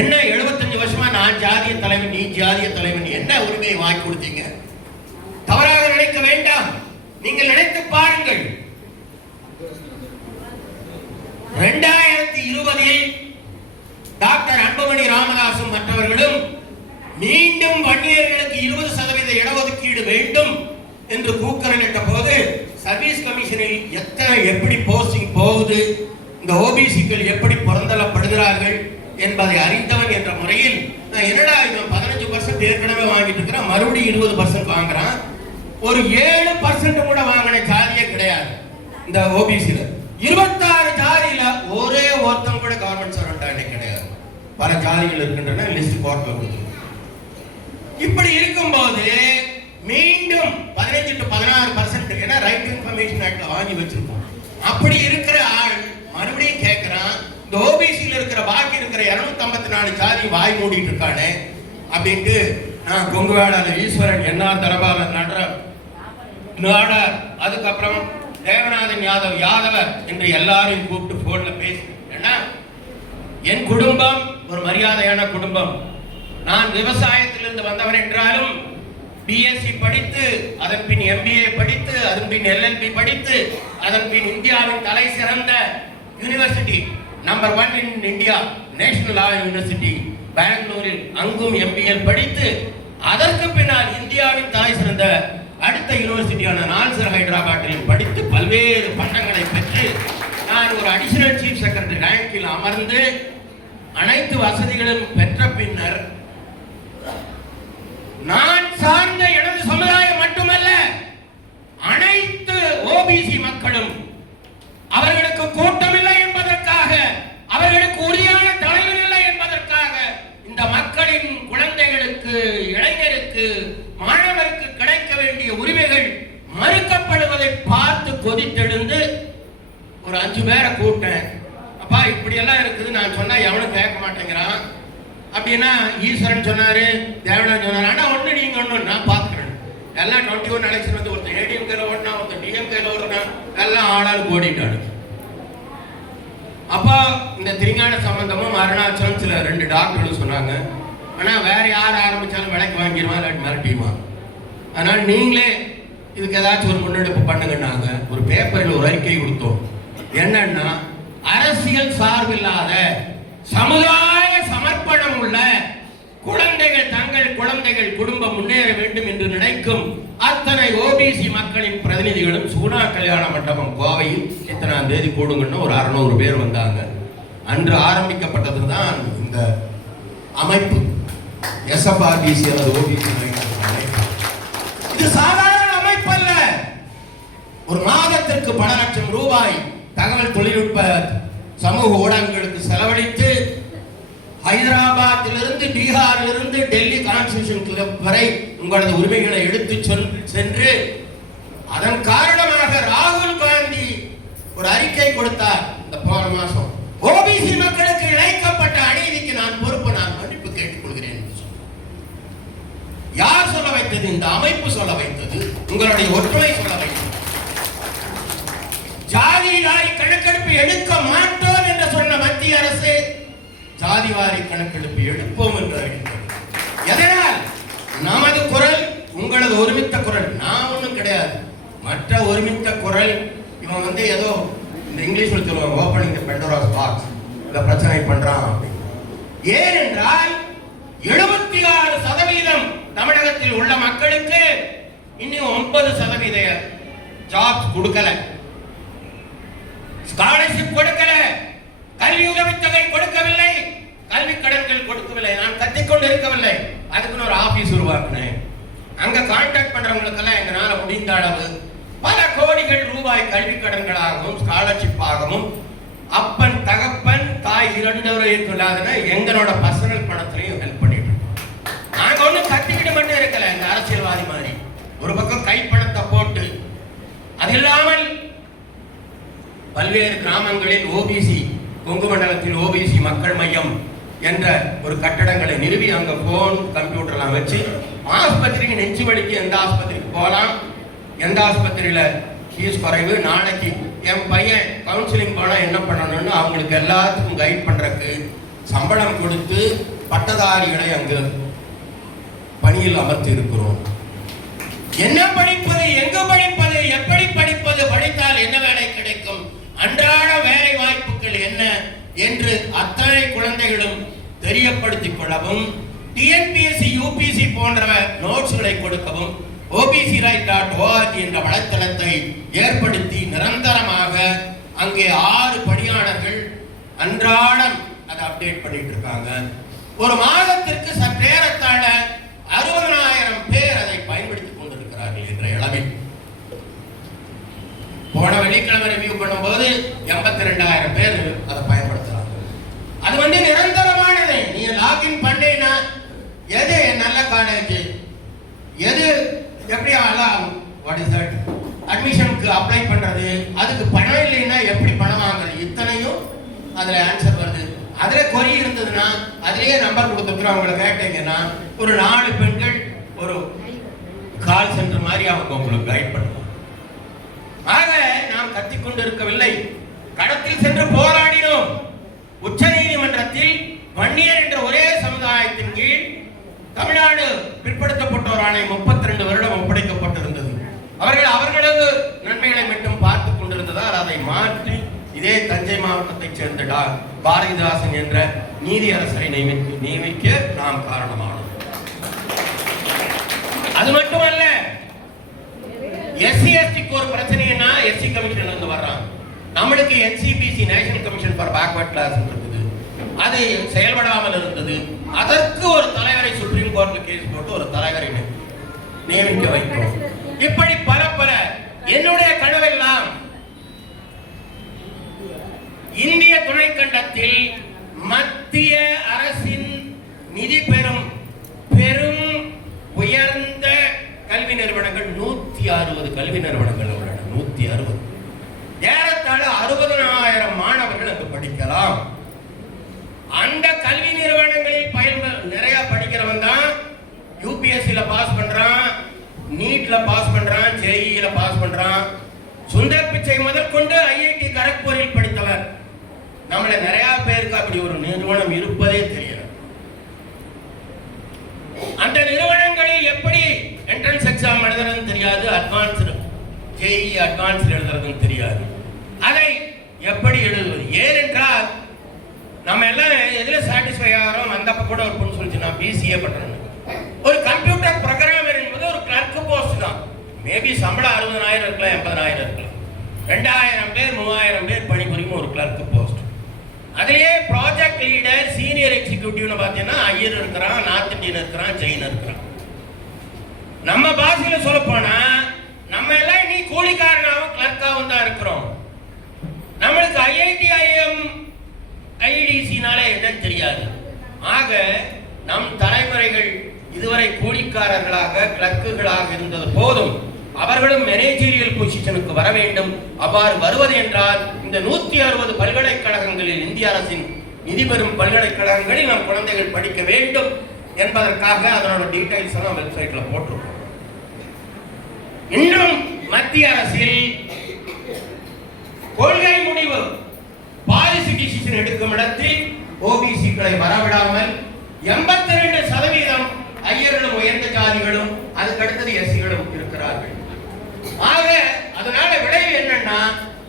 என்ன 75 வருஷமா நான் ஜாதிய தலைவன், நீ ஜாதிய தலைவன், என்ன உரிமையை வாங்கி கொடுத்தீங்க? தவறாக நினைக்க வேண்டாம். நீங்கள் நினைத்து பாருங்கள். 2020 டாக்டர் அன்புமணி ராமதாசும் மற்றவர்களும் மீண்டும் வன்னியர்களுக்கு 20% இடஒதுக்கீடு வேண்டும் என்று கூக்குரலிட்ட போது சர்வீஸ் கமிஷனில் எப்படி போஸ்டிங் போகுது, இந்த ஓபிசிக்கள் எப்படி புறந்தள்ளப்படுகிறார்கள் என்பதை அறிந்தவன் என்ற முறையில் நான் என்னடா இவன் 15% ஏற்கனவே வாங்கிட்டு இருக்கிறான், மறுபடியும் 20% வாங்குறான், ஒரு 7% கூட வாங்கின ஜாதியே கிடையாது இந்த ஓபிசியில். 26 ஜாதியில ஒரே ஒருத்தன் கூட கவர்மெண்ட் சர்வெண்ட் இன்னைக்கு கிடையாது. பல ஜாதிகள் இருக்கின்றன, லிஸ்ட் கோர்ட்ல கொடுத்துருக்கோம். இப்படி இருக்கும்போது மீண்டும் 15 to 16% ஏன்னா ரைட் இன்ஃபர்மேஷன் ஆக்ட்ல வாங்கி வச்சிருக்கோம். அப்படி இருக்கிற ஆள் மறுபடியும் கேட்கிறான், இந்த ஓபிசியில் இருக்கிற பாக்கி இருக்கிற 254 ஜாதி வாய் மூடிட்டு இருக்கானே அப்படின்ட்டு நான் கொங்குவேடால ஈஸ்வரன் என்ஆர் தரபால நாடார் அதுக்கப்புறம் தேவநாதன் யாதவர் என்று எல்லாரையும் கூப்பிட்டு போன்ல பேசி, ஏன்னா என் குடும்பம் ஒரு மரியாதையான குடும்பம். நான் விவசாயத்திலிருந்து வந்தவன் என்றாலும் பிஎஸ்சி படித்து அதன் பின் எம்பிஏ படித்து அதன் பின் எல்எல்பி படித்து அதன் பின் இந்தியாவின் தலை சிறந்த university number 1 in India national law university பெங்களூரில் அங்கும் எம்பிஎல் படித்து அதற்கு பின்னால் இந்தியாவின் தலை சிறந்த அடுத்த யூனிவர்சிட்டியான நால்சர் ஹைதராபாத்தில் படித்து பல்வேறு பட்டங்களை பெற்று நான் ஒரு அடிஷனல் சீஃப் செக்ரட்டரி ரேங்கில் அமர்ந்து அனைத்து வசதிகளும் பெற்ற பின்னர் நான் சார்ந்த எனது சமுதாயம் மட்டுமல்ல அனைத்து ஓபிசி மக்களும் அவர்களுக்கு கூட்டம் இல்லை என்பதற்காக, அவர்களுக்கு உரியான தலைவர் இல்லை என்பதற்காக இந்த மக்களின் குழந்தைகளுக்கு, இளைஞருக்கு, மாணவருக்கு கிடைக்க வேண்டிய உரிமைகள் மறுக்கப்படுவதை பார்த்து கொதித்தெழுந்து ஒரு 5 பேரை கூப்பிட்டேன். அப்பா இப்படி எல்லாம் இருக்குது, நான் சொன்னா எவனும் கேட்க மாட்டேங்கிறான் அப்படின்னா ஈஸ்வரன் சொன்னாரு, தேவநாதன் சொன்னாரு, ஆனா ஒண்ணு நீங்க ஒண்ணு நான் பாத்துக்கிறேன். எல்லாம் 21 எலெக்ஷன் வந்து ஒருத்தர் ஏடிஎம்கேல ஓடினா, ஒருத்தர் டிஎம்கேல ஓடினா, எல்லாம் ஆளால் ஓடிட்டாரு. அப்போ இந்த திருஞான சம்பந்தமும் அருணாச்சலம் சில 2 டாக்டர்களும் சொன்னாங்க, ஆனா வேற யார் ஆரம்பிச்சாலும் விலைக்கு வாங்கிடுவான் இல்லாட்டி மிரட்டிடுவான். அதனால நீங்களே இதுக்கு ஏதாச்சும் ஒரு முன்னெடுப்பு பண்ணுங்கன்னாங்க. ஒரு பேப்பரில் ஒரு அறிக்கை கொடுத்தோம். என்னன்னா, அரசியல் சார்பில்லாத சமுதாய சமர்ப்பணம் உள்ள குழந்தைகள், தங்கள் குழந்தைகள் குடும்பம் முன்னேற வேண்டும் என்று நினைக்கும் அத்தனை ஓபிசி மக்களின் பிரதிநிதிகளும் சுகுணா கல்யாண மண்டபம் கோவையில் இத்தனாம் தேதி கூடுங்கன்னு ஒரு 600 பேர் வந்தாங்க. அன்று ஆரம்பிக்கப்பட்டது தான் இந்த அமைப்பு எஸ்எஃப்ஆர்பிசி அல்லது ஓபிசி அமைப்பு. இது சாதாரண அமைப்பு அல்ல. ஒரு மாதத்திற்கு பல லட்சம் ரூபாய் தகவல் தொழில்நுட்ப சமூக ஊடகங்களுக்கு செலவழித்து ஹைதராபாத்திலிருந்து, பீகாரிலிருந்து டெல்லி கான்ஸ்டிடியூஷன் கிளப் வரை உங்களது உரிமைகளை எடுத்து சென்று அதன் காரணமாக ராகுல் காந்தி ஒரு அறிக்கை கொடுத்தார் இந்த போன மாசம். ஓபிசி மக்களுக்கு இழைக்கப்பட்ட அநீதிக்கு நான் பொறுப்பு, நான் மன்னிப்பு கேட்டுக் கொள்கிறேன். யார் சொல்ல வைத்தது? இந்த அமைப்பு சொல்ல வைத்தது, உங்களுடைய ஒற்றுமை சொல்ல வைத்தது. ஜாதிவாரி கணக்கெடுப்பு எடுக்க மாட்டோம் என்று சொன்ன மத்திய அரசு ஜாதிவாரி கணக்கெடுப்பு எடுப்போம் என்று அறிவித்தது. எதனால்? நமது குரல் உங்களது ஒருமித்த குரல். நான் ஒன்றும் கிடையாது, மற்ற ஒருமித்த குரல். இவன் வந்து ஏதோ இந்த இங்கிலீஷ்ல சொல்லுவாங்க, ஓபனிங் தி பெண்டோராஸ் பாக்ஸ், இந்த பிரச்சனை பண்றான். ஏனென்றால் 76% தமிழகத்தில் உள்ள மக்களுக்கு இன்னும் 9% ஜாப்ஸ் கொடுக்கல, ஸ்காலர்ஷிப் கொடுக்கல, கல்வி உதவித்தொகை கொடுக்கவில்லை, கல்வி கடன்கள் கொடுக்கவில்லை. நான் கத்திக்கொண்டு இருக்கவில்லை, அதுக்குன்னு ஒரு ஆபீஸ் உருவாக்குனேன். அங்க கான்டாக்ட் பண்றவங்களுக்கெல்லாம் எங்களால முடிந்த அளவு பல கோடிகள் ரூபாய் கல்வி கடன்களாகவும் ஸ்காலர்ஷிப்பாகவும் அப்பன் தகப்பன் தாய் 2 இருக்கலாதுன்னா எங்களோட பர்சனல் பணத்திலையும் ஹெல்ப் பண்ணிட்டு இருக்கோம். நாங்க ஒன்றும் கத்திக்கிட்டு மட்டும் இருக்கல இந்த அரசியல்வாதி மாதிரி. ஒரு பக்கம் கைப்பணத்தை போட்டு, அது இல்லாமல் பல்வேறு கிராமங்களில் ஓபிசி, கொங்கு மண்டலத்தில் ஓபிசி மக்கள் மையம் என்ற ஒரு கட்டடங்களை நிறுவி அங்க போன் கம்ப்யூட்டர்லாம் வச்சு ஆஸ்பத்திரிக்கு நெஞ்சு வலிக்கு எந்த ஆஸ்பத்திரிக்கு போகலாம், எந்த ஆஸ்பத்திரியில ஃபீஸ் குறைவு, நாளைக்கு என் பையன் கவுன்சிலிங் போனா என்ன பண்ணணும்னு அவங்களுக்கு எல்லாத்துக்கும் கைட் பண்றதுக்கு சம்பளம் கொடுத்து பட்டதாரிகளை அங்கு பணியில் அமர்த்தி இருக்கிறோம். என்ன படிப்பது, எங்க படிப்பது, எப்படி படிப்பது, படித்தால் என்ன வேலை கிடைக்கும், அன்றாட வேலை வாய்ப்புகள் என்ன என்று அத்தனை குழந்தைகளும் தெரியப்படுத்திக் கொள்ளவும், டிஎன்பிஎஸ்சி யூபிசி போன்ற நோட்ஸ்களை கொடுக்கவும் obcright.org என்ற வலைத்தளத்தை ஏற்படுத்தி நிரந்தரமாக அங்கே 6 பணியாளர்கள் அன்றாடம் அதை அப்டேட் பண்ணிட்டு இருக்காங்க. ஒரு மாதத்திற்கு சற்றேறத்தாழ 60,000 பேர் அதை பயன்படுத்திக் கொண்டிருக்கிறார்கள் என்ற அளவில். போன வெள்ளிக்கிழமை ரிவ்யூ பண்ணும்போது அதே நம்பர் கொடுத்துருக்குறோம். அவங்களை கேட்டீங்கன்னா ஒரு 4 பெண்கள் ஒரு கால் சென்டர் மாதிரி அவங்க உங்களுக்கு கைட் பண்ணுவாங்க. ஆக நாம் கத்திக்கொண்டு இருக்கவில்லை, களத்தில் சென்று போராடினோம். உச்ச நீதிமன்றத்தில் வன்னியர் என்ற ஒரே சமுதாயத்தின் கீழ் தமிழ்நாடு பிற்படுத்தப்பட்டோர் ஆணை 32 வருடம் ஒப்படைக்கப்பட்டிருந்தது. அவர்களது நன்மைகளை மட்டும் பார்த்துக் கொண்டிருந்ததால் அதை மாற்றி இதே தஞ்சை மாவட்டத்தைச் சேர்ந்த பாரதிதாசன் என்ற நீதியரசரை நியமிக்க நாம் காரணமானோம். அது மட்டுமல்ல, எஸ்சி எஸ்டிக்கு ஒரு பிரச்சனைன்னா எஸ்சி கமிஷன் இருந்து வர்றாங்க. நம்மளுக்கு NCPC national commission for backward class இருக்குது, அது செயல்படாமல் இருந்தது. அதற்கு ஒரு தலைவரை சுப்ரீம் கோர்ட்ல கேஸ் போட்டு ஒரு தலைவரை நியமிக்க வைத்தோம். இப்படி பல என்னுடைய கனவெல்லாம் இந்திய துணைக்கண்டத்தில் மத்திய அரசின் நிதி பெறும் உயர்ந்த கல்வி நிறுவனங்கள் 160 கல்வி நிறுவனங்கள் உள்ளன. 160, ஏறத்தாழ 60,000 மாணவர்கள் அங்கு படிக்கலாம். அந்த கல்வி நிறுவனங்களில் நிறைய படிக்கிறவன் தான் UPSC பாஸ் பண்றான், நீட்ல பாஸ் பண்றான், JEE பாஸ் பண்றான். சுந்தர் பிச்சை முதல் கொண்டு IIT கரக்பூரில் படித்தவர். நம்மள நிறைய பேருக்கு அப்படி ஒரு நிறுவனம் இருப்பதே தெரியல. அந்த நிறுவனங்களில் எப்படி என்ட்ரன்ஸ் எக்ஸாம் எழுதுறதுன்னு தெரியாது, அட்வான்ஸ்டு JEE அட்வான்ஸ்டு எழுதுறதுன்னு தெரியாது. அதை எப்படி எழுதுவது? ஏனென்றால் நம்ம எல்லாம் எதுல சாட்டிஸ்ஃபை ஆகிறோம்? அந்த கூட ஒரு பொண்ணு சொல்லிச்சு, நான் BCA பண்றேன். ஒரு கம்ப்யூட்டர் புரோகிராமர் என்பது ஒரு கிளர்க் போஸ்ட் தான். மேபி சம்பளம் 60,000 இருக்கலாம், 80,000 இருக்கலாம். 2000 பேர் 3000 பேர் பணிபுரியும் ஒரு கிளர்க் போஸ்ட். அதிலே ப்ராஜெக்ட் லீடர், சீனியர் எக்ஸிக்யூட்டிவ்னு பார்த்தீங்கன்னா ஐயர் இருக்கிறான், நார்த் இந்தியன் இருக்கிறான், ஜெயின் இருக்கிறான். நம்ம பாஷையில சொல்ல போனா நம்ம எல்லாம் நீ கூலிக்காரனாவும் கிளர்க்காவும் தான் இருக்கிறோம். நம்மளுக்கு IIT IIM IDC-னால என்னன்னு தெரியாது. ஆக நம் தலைமுறைகள் இதுவரை கூலிக்காரர்களாக கிளர்க்குகளாக இருந்தது போதும், அவர்களும் மேனேஜீரியல் பொசிஷனுக்கு வர வேண்டும். அவ்வாறு வருவது என்றால் இந்த 160 பல்கலைக்கழகங்களில், இந்திய அரசின் நிதி பெறும் பல்கலைக்கழகங்களில் நம் குழந்தைகள் படிக்க வேண்டும் என்பதற்காக அதனோட டீடைல்ஸ் எல்லாம் வெப்சைட்ல போட்டிருக்கோம். இன்னும் மத்திய அரசில் கொள்கை முடிவு பாலிசி டிசிஷன் எடுக்கும் இடத்தில் OBC-க்களை வரவிடாமல் 82% ஐயர்களும் உயர்ந்த ஜாதிகளும் அதுக்கடுத்தது SC-களும் இருக்கிறார்கள். ஆக அதனால விளைவு என்னன்னா,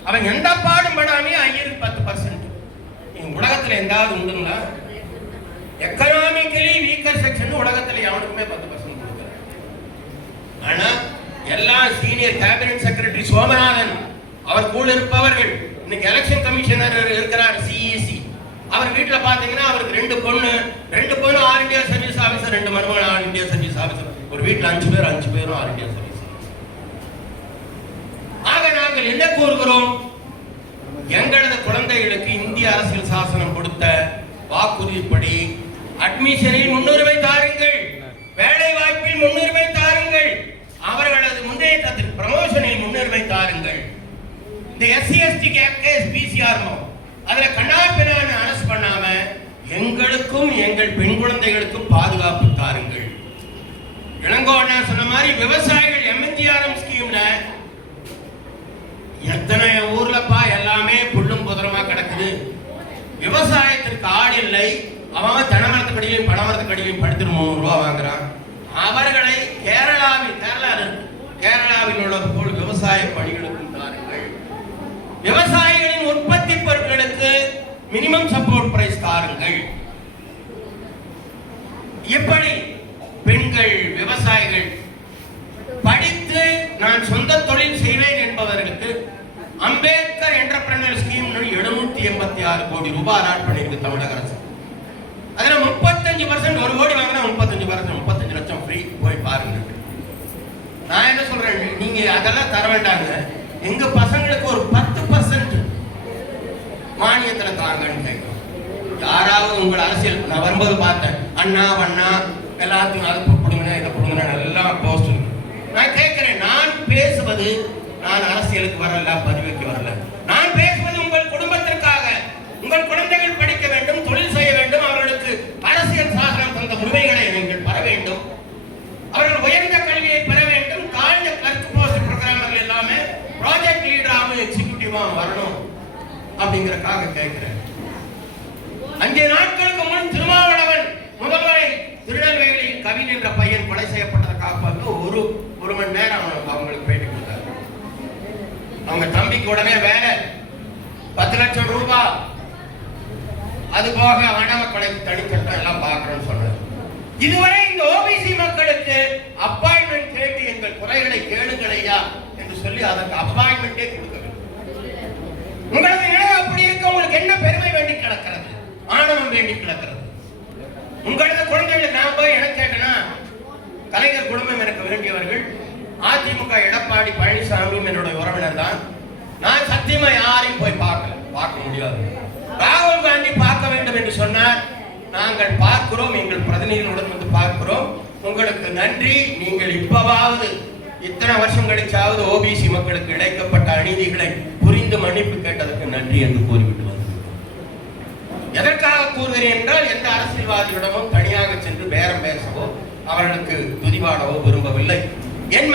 அவன் எந்த பாடும் படாமே ஐயருக்கு 10%. உலகத்துல எந்தாவது உண்டுங்களா? எக்கனாமிக்கலி வீக்கர் செக்ஷன் உலகத்துல எவனுக்குமே 10% கொடுக்குறாங்க. ஆனா எல்லா சீனியர் கேபினட் செக்ரட்டரி சோமநாதன் அவர் கூட இருப்பவர்கள், இன்னைக்கு எலெக்ஷன் கமிஷனர் இருக்கிறார் CEC, அவர் வீட்டுல பாத்தீங்கன்னா அவருக்கு 2 பொண்ணு ஆல் இந்தியா சர்வீஸ் ஆபீசர், 2 மருமகன் ஆல் இந்தியா சர்வீஸ் ஆபீசர். ஒரு வீட்டுல 5 பேரும் ஆல் இந்தியா சர்வீஸ். ஆக நாங்கள் என்ன கூறுகிறோம்? எங்களது குழந்தைகளுக்கு இந்திய அரசியல் சாசனம் கொடுத்த வாக்குறுதிப்படி அட்மிஷனில் முன்னுரிமை தாருங்கள், வேலை வாய்ப்பில் முன்னுரிமை தாருங்கள், அவர்களது முன்னேற்றத்தில் ப்ரமோஷனில் முன்னுரிமை தாருங்கள். இந்த SC ST கேஸ் PCR அதுல கண்ணாபின்னான்னு அரசு பண்ணாம எங்களுக்கும் எங்கள் பெண் குழந்தைகளுக்கும் பாதுகாப்பு தாருங்கள். இளங்கோவண்ணா சொன்ன மாதிரி விவசாயிகள் MNGRM ஸ்கீம்ல எத்தனை ஊர்லப்பா எல்லாமே புல்லும் புதரமா கிடக்குது. விவசாயத்திற்கு ஆள் இல்லை, அவன் தென்னமரத்துக்கடியிலையும் பனமரத்துக்கடியிலையும் படுத்து 300 ரூபாய் வாங்குறான். அவர்களை கேரளாவில் உள்ளது போல் விவசாய பணிகளுக்கும் தாருங்கள். விவசாயிகளின் உற்பத்தி பொருட்களுக்கு மினிமம் சப்போர்ட் பிரைஸ் தாருங்கள். இப்படி பெண்கள் விவசாயிகள் படித்து நான் சொந்த தொழில் செய்வேன் என்பவர்களுக்கு அம்பேத்கர் என்டர்பிரனர் ஸ்கீம் 786 கோடி ரூபாய் அலாட் பண்ணிருக்கு தமிழக அரசு. அதுல 35%, 1 கோடி வாங்கினா 35 லட்சம் ஃப்ரீ. போய் பாருங்க. நான் என்ன சொல்றேன், நீங்க அதெல்லாம் தர வேண்டாங்க, எங்க பசங்களுக்கு ஒரு 10% மானியத்துல தாங்கன்னு கேட்கிறோம். யாராவது உங்கள் அரசியல், நான் வரும்போது பார்த்தேன், அண்ணா எல்லாத்துக்கும் அது கொடுங்க இதை கொடுங்க எல்லாம் போஸ்ட். நான் கேட்கிறேன், நான் பேசுவது, நான் அரசியலுக்கு வரல, பதிவுக்கு வரல, நான் பேசுவது உங்கள் குடும்பத்திற்காக. உங்கள் குழந்தைகள் படிக்க வேண்டும், தொழில் செய்ய வேண்டும், அவர்களுக்கு அரசியல் உரிமைகளை நீங்கள் பெற வேண்டும். அவர்கள் உயர்ந்த கல்வியை பெற வேண்டும். தாழ்ந்த கிளர்க் போஸ்ட் ப்ரோக்ராம்கள் எல்லாமே ப்ராஜெக்ட் லீடராகவும் எக்ஸிக்யூட்டிவாகவும் வரணும் அப்படிங்கறதுக்காக கேட்கிறேன். 5 நாட்களுக்கு முன் திருமாவளவன் முதல்வரை திருநெல்வேலியில் கவின் என்ற பையன் கொலை செய்யப்பட்டதற்காக வந்து ஒரு மணி நேரம் அவங்களுக்கு பேட்டி கொடுத்தார். அவங்க தம்பிக்கு உடனே வேலை, 10 லட்சம் ரூபாய், அது போக ஆணவ கொலை தனிச்சட்டம் எல்லாம் பார்க்கணும்னு சொன்னார். இதுவரை இந்த ஓபிசி மக்களுக்கு அப்பாயின்மெண்ட் கேட்டு எங்கள் குறைகளை கேளுங்கள் ஐயா என்று சொல்லி அதற்கு அப்பாயின்மெண்டே கொடுக்கவில்லை. உங்களது நிலை அப்படி இருக்க உங்களுக்கு என்ன பெருமை வேண்டி கிடக்கிறது? ஆணவம் வேண்டி கிடக்கிறது. உங்களது குழந்தைகள் நான் போய் எனக்கு கேட்டேன்னா, கலைஞர் குடும்பம் எனக்கு வேண்டியவர்கள், அதிமுக எடப்பாடி பழனிசாமியும் என்னுடைய உறவினர் தான். நான் சத்தியமா யாரையும் போய் பார்க்க முடியாது. ராகுல் காந்தி பார்க்க வேண்டும் என்று சொன்னார். நாங்கள் பார்க்கிறோம், எங்கள் பிரதிநிதிகளுடன் வந்து பார்க்கிறோம். உங்களுக்கு நன்றி. நீங்கள் இப்பவாவது இத்தனை வருஷம் கழிச்சாவது ஓபிசி மக்களுக்கு இழைக்கப்பட்ட அநீதிகளை புரிந்து மன்னிப்பு கேட்டதற்கு நன்றி என்று கூறிவிட்டு வந்தோம். எதற்காக கூறுகிறேன் என்றால், எந்த அரசியல்வாதியிடமும் தனியாக சென்று பேரம் பேசவோ அவர்களுக்கு துதிபாடவோ விரும்பவில்லை. என்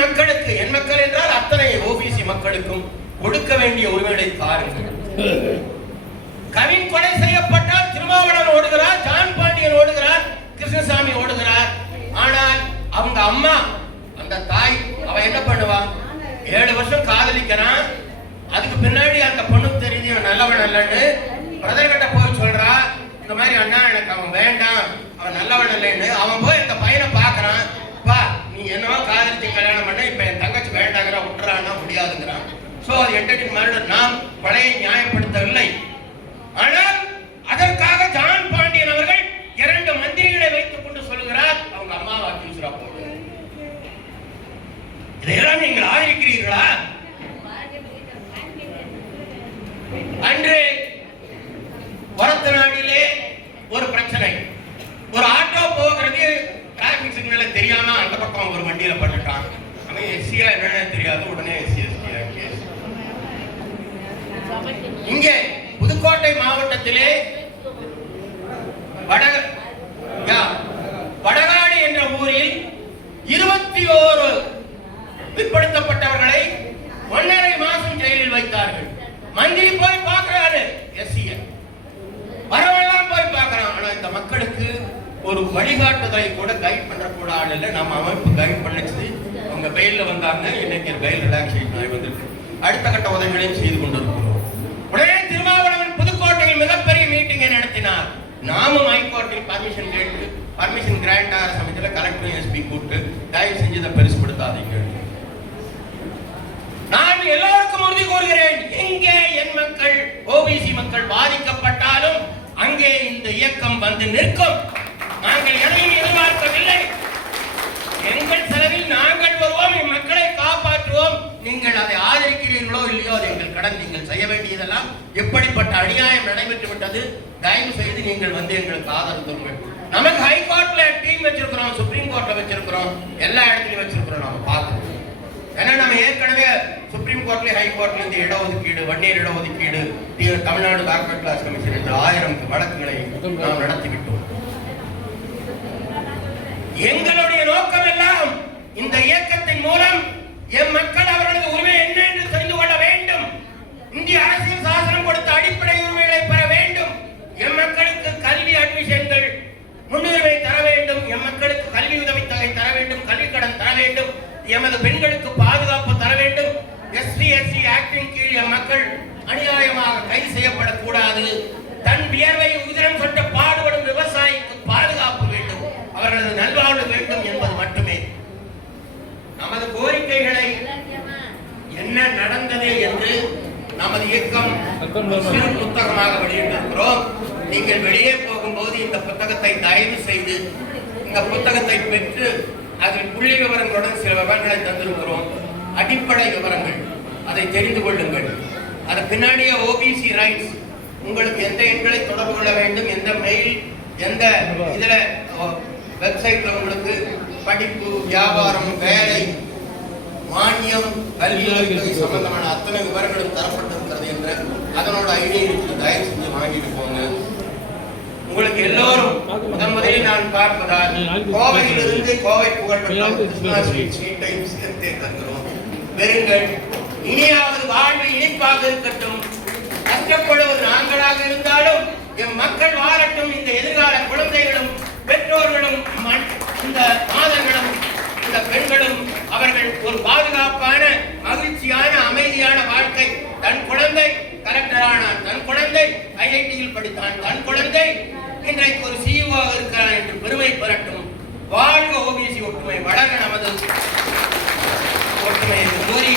மக்கள் என்றால் அத்தனை ஓபிசி மக்களுக்கும் கொடுக்க வேண்டிய உரிமைகளை பாருங்கள். கவின் கொலை செய்யப்பட்டால் திருமாவளவன் ஓடுகிறார், ஜான் பாண்டியன் ஓடுகிறார், கிருஷ்ணசாமி ஓடுகிறார். ஆனால் அவங்க அம்மா, அந்த தாய், அவ என்ன பண்ணுவா? 7 வருஷம் காதலிக்கிறான். அதுக்கு பின்னாடி அந்த பொண்ணுக்கு தெரிஞ்சு நல்லவன் அல்லன்னு பிரதர்கிட்ட போய் சொல்றா, இந்த மாதிரி அண்ணா எனக்கு அவன் வேண்டாம், அவன் நல்லவன் இல்லைன்னு. அவன் போய் இந்த பையனை பாக்குறான். பா, நீ என்னவோ காதலிச்சு கல்யாணம் பண்ண, இப்ப என் தங்கச்சி வேண்டாங்கிறா, விட்டுறான்னா முடியாதுங்கிறான். சோ அது என்டர்டெயின் மாதிரி நாம் கொலையை நியாயப்படுத்தவில்லை. ஆனால் அதற்காக ஜான் பாண்டியன் அவர்கள் 2 மந்திரிகளை வைத்துக் கொண்டு சொல்லுகிறார், அவங்க அம்மாவை அக்யூஸ்ரா போடு. இதையெல்லாம் நீங்கள் ஆதரிக்கிறீர்களா? அன்று வரத்தநாடிலே ஒரு பிரச்சனை. ஒரு ஆட்டோ போகிறது, டிராபிக் சிக்னல் தெரியாம அந்த பக்கம் ஒரு வண்டியில பண்ணிட்டான். அவன் எஸ்சியா என்னன்னு தெரியாது, உடனே எஸ்சி கேஸ். இங்கே புதுக்கோட்டை மாவட்டத்திலே வடகாடு என்ற ஊரில் 21 பிற்படுத்தப்பட்டவர்களை 1.5 மாசம் ஜெயிலில் வைத்தார்கள். மந்திரி போய் பார்க்கிறாரு, எஸ்சிய வரவெல்லாம் போய் பார்க்கிறான். ஆனா இந்த மக்களுக்கு ஒரு வழிகாட்டுதலை கூட கைட் பண்ணக்கூடாது இல்லை. நம்ம அமைப்பு கைட் பண்ணிச்சு. அவங்க பெயில்ல வந்தாங்க. இன்னைக்கு பெயில் ரிலாக்ஸேஷன் ஆகி வந்திருக்கு. அடுத்த கட்ட உதவிகளையும் செய்து கொண்டிருக்கிறோம். உடனே திருமாவளவன் புதுக்கோட்டையில் மிகப்பெரிய மீட்டிங்கை நடத்தினார். நாமும் ஹைகோர்ட்டில் பர்மிஷன் கிராண்ட் ஆகிற சமயத்தில் கலெக்டர் எஸ்பி கூப்பிட்டு தயவு செஞ்சு இதை பெருசுப்படுத்தாதீங்க. நான் எல்லோருக்கும் உறுதி கூறுகிறேன், எங்கே என் மக்கள் ஓபிசி மக்கள் பாதிக்கப்பட்டாலும் அங்கே இந்த இயக்கம் வந்து நிற்கும். நாங்கள் எதையும் எதிர்பார்க்கவில்லை. எங்கள் செலவில் நாங்கள் வருவோம், என் மக்களை காப்பாற்றுவோம். நீங்கள் அதை ஆதரிக்கிறீர்களோ இல்லையோ, அது எங்கள் கடன். நீங்கள் செய்ய வேண்டியதெல்லாம், எப்படிப்பட்ட அநியாயம் நடைபெற்று விட்டது, தயவு செய்து நீங்கள் வந்து எங்களுக்கு ஆதரவு தருங்கள். நமக்கு ஹைகோர்ட்ல டீம் வச்சிருக்கிறோம், சுப்ரீம் கோர்ட்ல வச்சிருக்கிறோம், எல்லா இடத்துலயும் வச்சிருக்கிறோம். நம்ம பார்க்கணும். ஏன்னா நம்ம ஏற்கனவே சுப்ரீம் கோர்ட்ல ஹைகோர்ட்ல இந்த இடஒதுக்கீடு, வன்னியர் இடஒதுக்கீடு, தமிழ்நாடு கார்பரேட் கிளாஸ் கமிஷன் என்ற 1000 வழக்குகளை நாம் நடத்திவிட்டோம். எங்களுடைய நோக்கம் எல்லாம் இந்த இயக்கத்தின் மூலம் என் மக்கள் அவர்களது உரிமை என்ன என்று தெரிந்து கொள்ள வேண்டும். இந்திய அரசியல் சாசனம் கொடுத்த அடிப்படை உரிமைகளை பெற வேண்டும். என் மக்களுக்கு கல்வி அட்மிஷன்கள் முன்னுரிமை தர வேண்டும். என் மக்களுக்கு கல்வி உதவித்தொகை தர வேண்டும், கல்வி கடன் தர வேண்டும். எமது பெண்களுக்கு பாதுகாப்பு தர வேண்டும். SC ஆக்டின் கீழ் என் மக்கள் அநியாயமாக கைது செய்யப்படக்கூடாது. தன் வியர்வை உதிரம் சொட்ட பாடுபடும் விவசாயிக்கு பாதுகாப்பு வேண்டும், அவர்களது நல்வாழ்வு வேண்டும் என்பது மட்டுமே. நமது கோரிக்கைகளை என்ன நடந்தது என்று நமது இயக்கம் சிறு புத்தகமாக வெளியிட்டிருக்கிறோம். நீங்கள் வெளியே போகும்போது இந்த புத்தகத்தை தயவு செய்து இந்த புத்தகத்தை பெற்று அதில் புள்ளி விவரங்களுடன் சில விவரங்களை தந்திருக்கிறோம். அடிப்படை விவரங்கள், அதை தெரிந்து கொள்ளுங்கள். அது பின்னாடியே ஓபிசி ரைட்ஸ், உங்களுக்கு எந்த எண்களை தொடர்பு கொள்ள வேண்டும், எந்த மெயில், எந்த இதுல வெப்சைட்ல உங்களுக்கு படிப்பு, வியாபாரம், வேலை, மானியம், கல்வி சம்பந்தமான அத்தனை விவரங்களும் தரப்பட்டிருக்கிறது என்று அதனோட ஐடியா இருக்குது. தயவு செஞ்சு வாங்கிட்டு போங்க. உங்களுக்கு எல்லோரும் முதலில் நான் பார்ப்பதால் கோவையிலிருந்து கோவை புகழ்பெற்ற சீட்டையும் சேர்த்தே தருகிறோம். பெறுங்கள். இனியாவது வாழ்வு இனிப்பாக இருக்கட்டும். கஷ்டப்படுவது நாங்களாக இருந்தாலும் எம் மக்கள் வாழட்டும். இந்த எதிர்கால குழந்தைகளும் பெற்றோர்களும் இந்த மாதங்களும் இந்த பெண்களும் அவர்கள் ஒரு பாதுகாப்பான மகிழ்ச்சியான அமைதியான வாழ்க்கை. தன் குழந்தை கலெக்டரானார், தன் குழந்தை ஐஐடியில் படித்தான், தன் குழந்தை இன்றைக்கு ஒரு சிஇஓ இருக்கிறான் என்று பெருமை பெறட்டும். வாழ்க ஓபிசி ஒற்றுமை, வளர நமது ஒற்றுமை கூறி